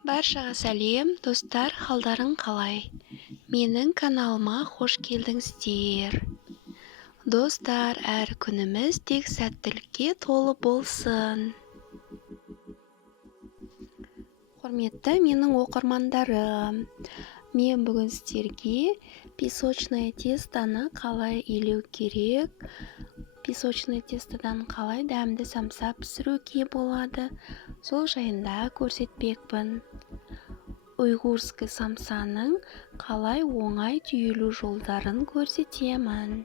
Баршаға сәлем, достар, қалдарың қалай? Менің каналыма қош келдіңіздер. Достар, әр күніміз тек сәттілікке толы болсын. Құрметті менің оқырмандарым, мен бүгін сіздерге песочное тестаны қалай илеу керек, песочное тестодан қалай дәмді самса пісіруге болады, сол жайында көрсетпекпін. Уйғурский самсаның қалай оңай түйілу жолдарын көрсетемін.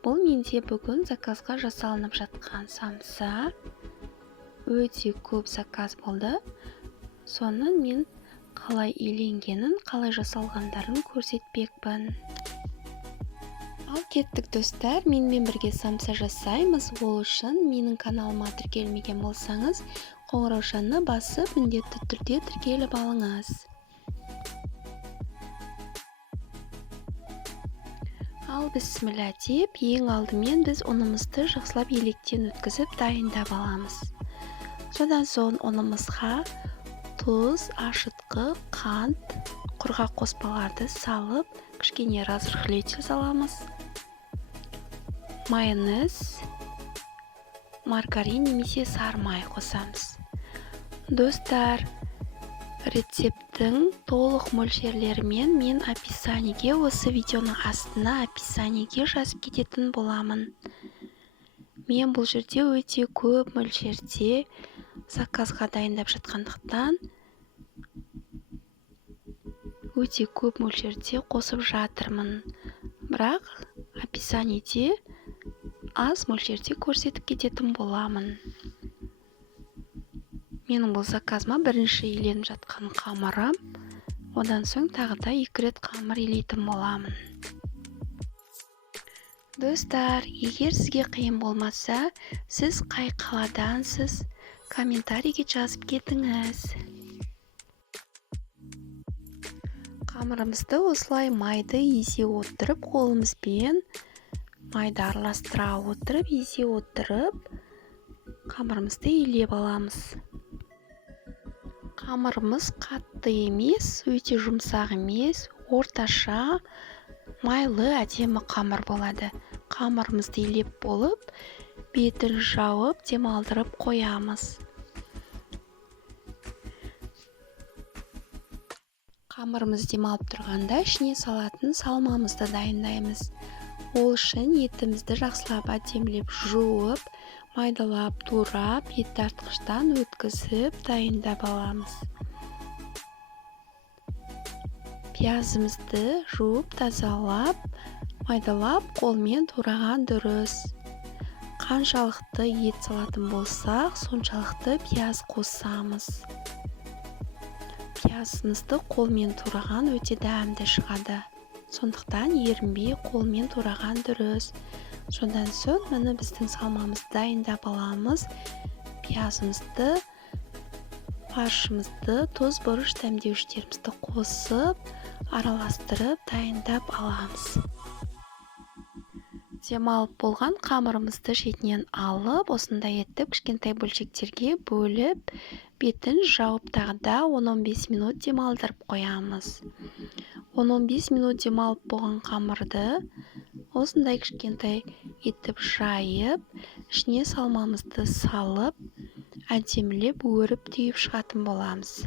Бұл менде бүгін заказға жасалынып жатқан самса. Өте көп заказ болды. Соның мен қалай иленгенін, қалай жасалғандарын көрсетпекпін. Ал кеттік достар, менімен бірге самса жасаймыз. Ол үшін менің каналыма тіркелмеген болсаңыз, қоңыраушаны басып, міндетті түрде тіркеліп алыңыз. Ал бісміллә деп, ең алдымен біз ұнымызды жақсылап електен өткізіп дайындап аламыз. Содан соң ұнымызға тұз, ашытқы, қант, құрғақ қоспаларды салып, кішкене разрыхлитель саламыз. Майонез, маргарин немесе сары май қосамыз. Достар, рецепттің толық мөлшерлерімен мен описаниеге, осы видеоның астына описаниеге жазып кететін боламын. Мен бұл жерде өте көп мөлшерде заказға дайындап жатқандықтан өте көп мөлшерде қосып жатырмын. Бірақ описаниеде аз мөлшерде көрсетіп кететін боламын. Менің бұл заказыма бірінші иленіп жатқан қамырым, одан соң тағы да 2 рет қамыр илейтін боламын. Достар, егер сізге қиын болмаса, сіз қай қаладансыз, комментарийге жазып кетіңіз. Қамырымызды осылай майды есе отырып, қолымызбен майды араластыра отырып, есе отырып, қамырымызды илеп аламыз. Қамырымыз қатты емес, өте жұмсақ емес, орташа, майлы, әдемі қамыр болады. Қамырымызды илеп болып, бетін жауып, демалдырып қоямыз. Қамырымыз демалып тұрғанда, ішіне салатын салмамызды дайындаймыз. Ол үшін етімізді жақсылап әдемілеп жуып, майдалап, турап, ет тартқыштан өткізіп, дайындап аламыз. Пиязымызды жуып, тазалап, майдалап, қолмен тураған дұрыс. Қаншалықты ет салатын болсақ, соншалықты пияз қосамыз. Пиязымызды қолмен тураған өте дәмді шығады. Сондықтан ерінбей қолмен тураған дұрыс. Содан соң мұны біздің салмамызды дайындап аламыз. Пиязымызды, фаршымызды, тұз, бұрыш, дәмдеуіштерімізді қосып, араластырып, дайындап аламыз. Демалып болған қамырымызды шетінен алып, осындай етіп, кішкентай бөлшектерге бөліп, бетін жауып тағы да 10-15 минут демалдырып қоямыз. 10-15 минут демалып болған қамырды осындай кішкентай етіп жайып, ішіне салмамызды салып, әдемілеп өріп түйіп шығатын боламыз.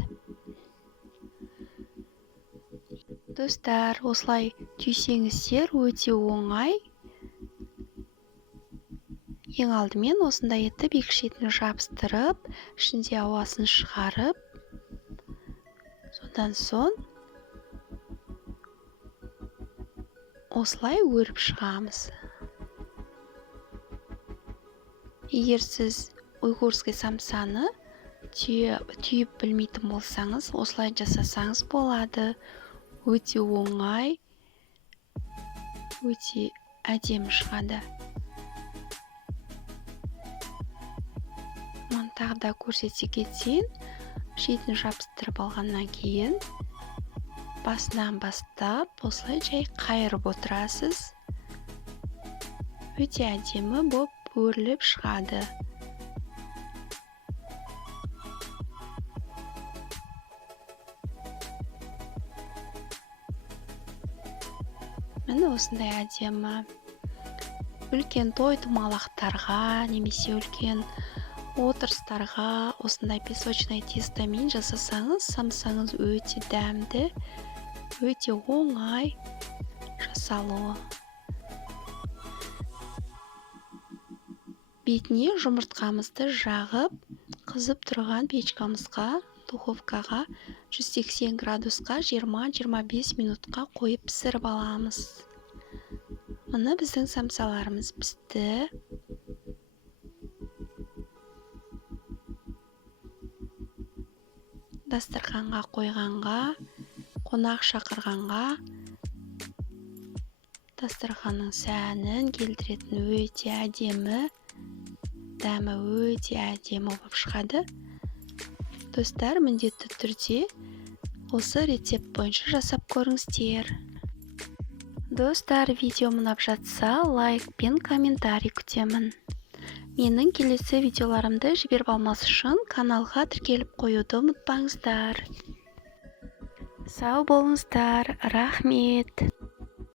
Достар, осылай түйсеңіздер өте оңай. Ең алдымен осындай етіп екі шетін жабыстырып, ішінде ауасын шығарып, содан соң осылай өріп шығамыз. Егер сіз уйғурский самсаны түйіп білмейтін болсаңыз, осылай жасасаңыз болады. Өте оңай, өте әдемі шығады. Мен тағы да көрсете кетейін. Шетін жабыстырып алғаннан кейін басынан бастап, осылай жай қайырып отырасыз. Өте әдемі болып өріліп шығады. міне осындай әдемі. Үлкен той томалақтарға немесе үлкен отырыстарға осындай песочный тестомен жасасаңыз, самсаңыз өте дәмді, өте оңай жасалуы. Бетіне жұмыртқамызды жағып, қызып тұрған печкамызға, духовкаға 180 градусқа 20-25 минутқа қойып пісіріп аламыз. Мына біздің самсаларымыз пісті. Дастарханға қойғанға, қонақ шақырғанға, дастарханның сәнін келтіретін өте әдемі, дәмі өте әдемі болып шығады. Достар, міндетті түрде осы рецепт бойынша жасап көріңіздер. Достар, видео ұнап жатса, лайк пен комментарий күтемін. Менің келесі видеоларымды жіберіп алмас үшін каналға тіркеліп қоюды ұмытпаңыздар. Сау болыңыздар, рахмет.